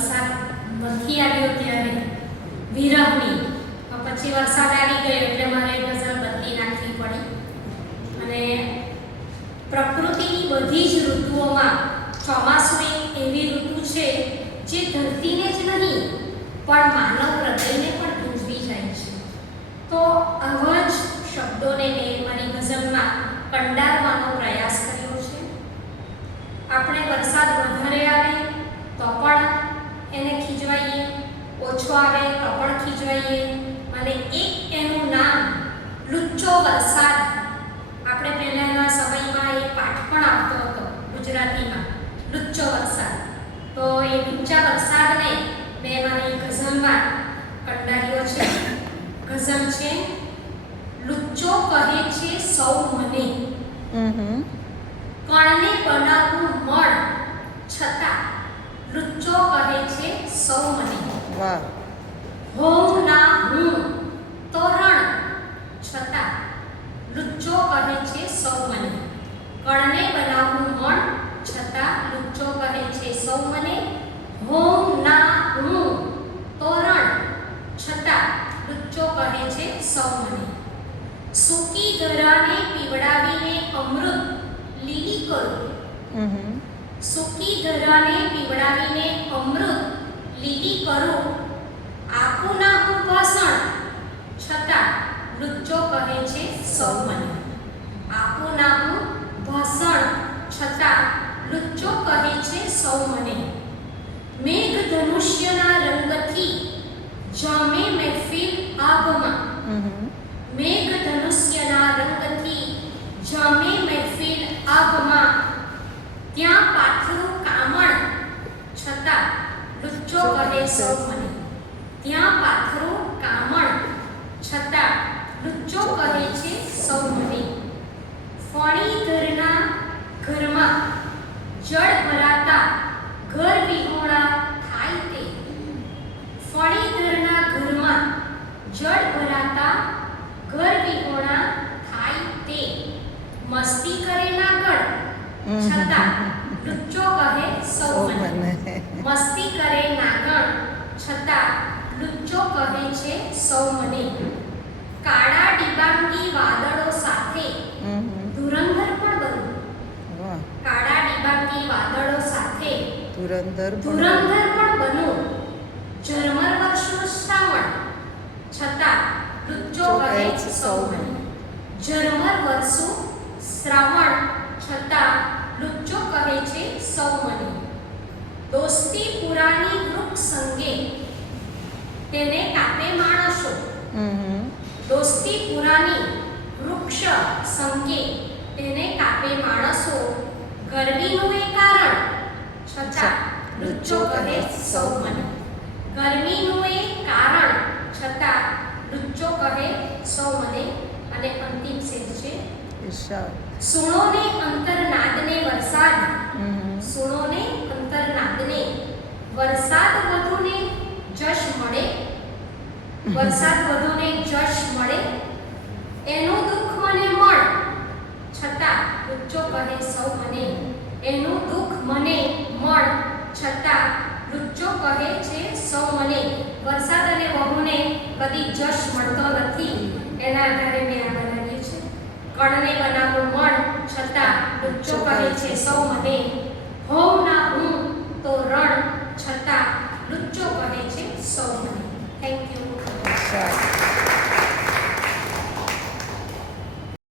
વરસાદ નથી આવ્યો ત્યારે વિરહની, પછી વરસાદ આવી ગયો એટલે મારે ગઝલ બદલી નાખવી પડી. અને પ્રકૃતિની બધી જ ઋતુઓમાં ચોમાસું એક એવી ઋતુ છે જે ધરતીને જ નહીં પણ માનવ હૃદયને પણ ગુંજવી જાય છે. તો આવા જ શબ્દોને મેં મારી ગઝલમાં કંડારવાનો પ્રયાસ કર્યો છે. આપણે વરસાદ વધારે આવે તો પણ એને ખીજવાઈએ, ઓછો આવે તો પણ ખીજવાઈએ, અને એક એનું નામ લુચ્ચો વરસાદ. આપણે પહેલાના સમયમાં એક પાઠ પણ આવતો હતો ગુજરાતીમાં, લુચ્ચો વરસાદ. તો એ લુચ્ચા વરસાદને મેં મારી ગઝલમાં કંડાર્યો છે. ગઝલ છે લુચ્ચો કહે છે સૌ મને, કણને બનાવવું મળ છતાં લુચ્ચો કહે છે સૌ મને. વાહ. હોઉં ના હું તોરણ છતાં લુચ્ચો કહે છે સૌ મને. કણને બનાવવું મળ છતાં લુચ્ચો કહે છે સૌ મને. હોઉં ના હું તોરણ છતાં લુચ્ચો કહે છે સૌ મને. સૂકી ગરાને પીવડાવીને અમૃત લીલી કરું, સૂકી ગરાને પીવડાવીને અમૃત લીલી કરું. આપું ના હું ભાષણ છતાં લુચ્ચો કહે છે સૌ મને. આપું ના હું ભાષણ છતાં લુચ્ચો કહે છે સૌ મને. મેઘ ધનુષ્યના રંગથી જામે મહેફિલ આભમાં, મેઘ ધનુષ્યના રંગથી જામે મહેફિલ આભમાં. ત્યાં પાથરું કામણ છતાં લુચ્ચો કહે સૌ મને. ત્યાં પાથરું કામણ છતાં લુચ્ચો કહે છે સૌ મને. ફણીધરના ઘરમાં જળ ભરાતા ઘર વિહોણા થાય તે, ફણીધરના ઘરમાં જળ ભરાતા ઘર વિહોણા થાય તે. મસ્તી કરે નાગણ છતાં લુચ્ચો કહે સૌ મને. મસ્તી કરે નાગણ છતાં લુચ્ચો કહે છે સૌ મને. કાળા ડિબાંગી વાદળો સાથે ધુરંધર પણ બનું, કાળા ડિબાંગી વાદળો સાથે ધુરંધર પણ બનું. ઝરમર વર્ષનું શ્રાવણ છતાં લુચ્ચો કહે સૌ મને. ઝરમર વર્ષું શ્રાવણ છતાં લુચ્ચો કહે છે સૌ મને. દોસ્તી પુરાની વૃક્ષ સંગે તેને કાપે માણસો, દોસ્તી પુરાની વૃક્ષ સંગે તેને કાપે માણસો. ગરમીનું એ કારણ છતાં લુચ્ચો કહે સૌ મને. ગરમીનું એ કારણ છતાં લુચ્ચો કહે સૌ મને. અને અંતિમ શેર છે સુણો ને અંતરનાદને વરસાદ, સુણો ને અંતરનાદને વરસાદ વધુને જશ મળે, વરસાદ વધુને જશ મળે. એનું દુઃખ મને મળ છતાં લુચ્ચો કહે સૌ મને. એનું દુઃખ મને મળ છતાં લુચ્ચો કહે છે સૌ મને. વરસાદ અને વહુને કદી જશ મળતો નથી, એના આધારે મેં આ બનાવ્યું છે. કણને બનાવવું મળ છતાં લુચ્ચો કહે છે સૌ મને. હોઉં ના હું